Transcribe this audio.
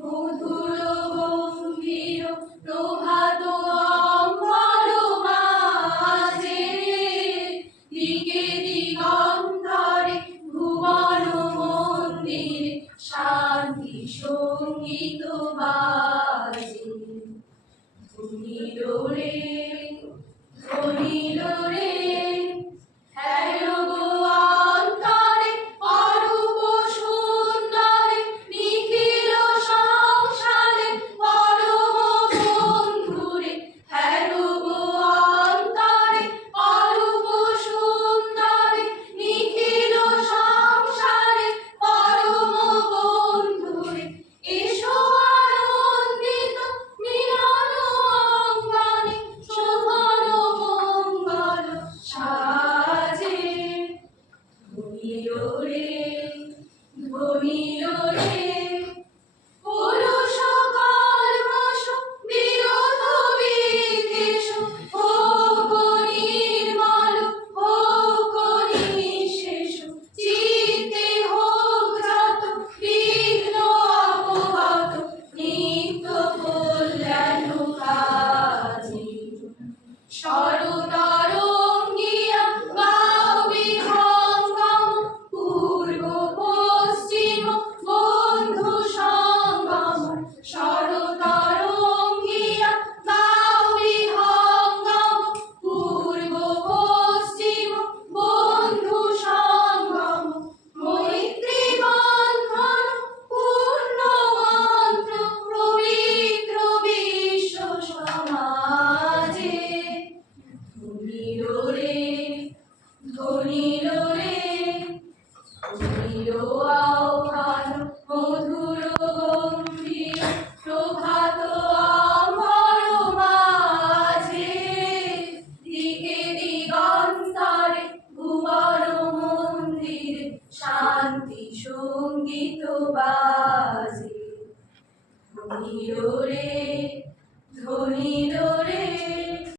মধুর গম্ভীর প্রভাত অম্বর মাঝে, দিকে দিগন্তরে ভুবন মন্দির শান্তি সঙ্গীত বাজে। ধনিল রে ধনিল রে হেলো গো অন্তরে অরূপ সুন্দরে, নিখিল সংসারে পরম বন্ধুরে। হেলো গো অন্তরে অরূপ সুন্দরে, নিখিল সংসারে পরম বন্ধুরে। এসো আনন্দিত মিলন অঙ্গনে, শোভন মঙ্গল সাজে। ধনিল রে ধনিল রে পুরুষ কল্মষ বিরোধ বিদ্বেষ, হোক নির্মল হোক নিঃশেষ। চিত্তে হোক যত বিঘ্ন অপগত, নিত্য কল্যাণ কাজে। শরতরঙ্গিয়া গাও বিহঙ্গম, পূর্ব পশ্চিম বন্ধু সঙ্গম। শরতরঙ্গিয়া গাও বিহঙ্গম, পূর্ব পশ্চিম বন্ধু সঙ্গম। মৈত্রী বন্ধন পূর্ণ মন্ত্র, পবিত্র বিশ্ব সমাজে। ধনিল রে ধনিল রে ধনিল আহ্বান মধুর গম্ভীর প্রভাত অম্বর মাঝে, দিকে দিগন্তরে ভুবন মন্দির শান্তি সঙ্গীত বাজে। ধনিল রে ধনিল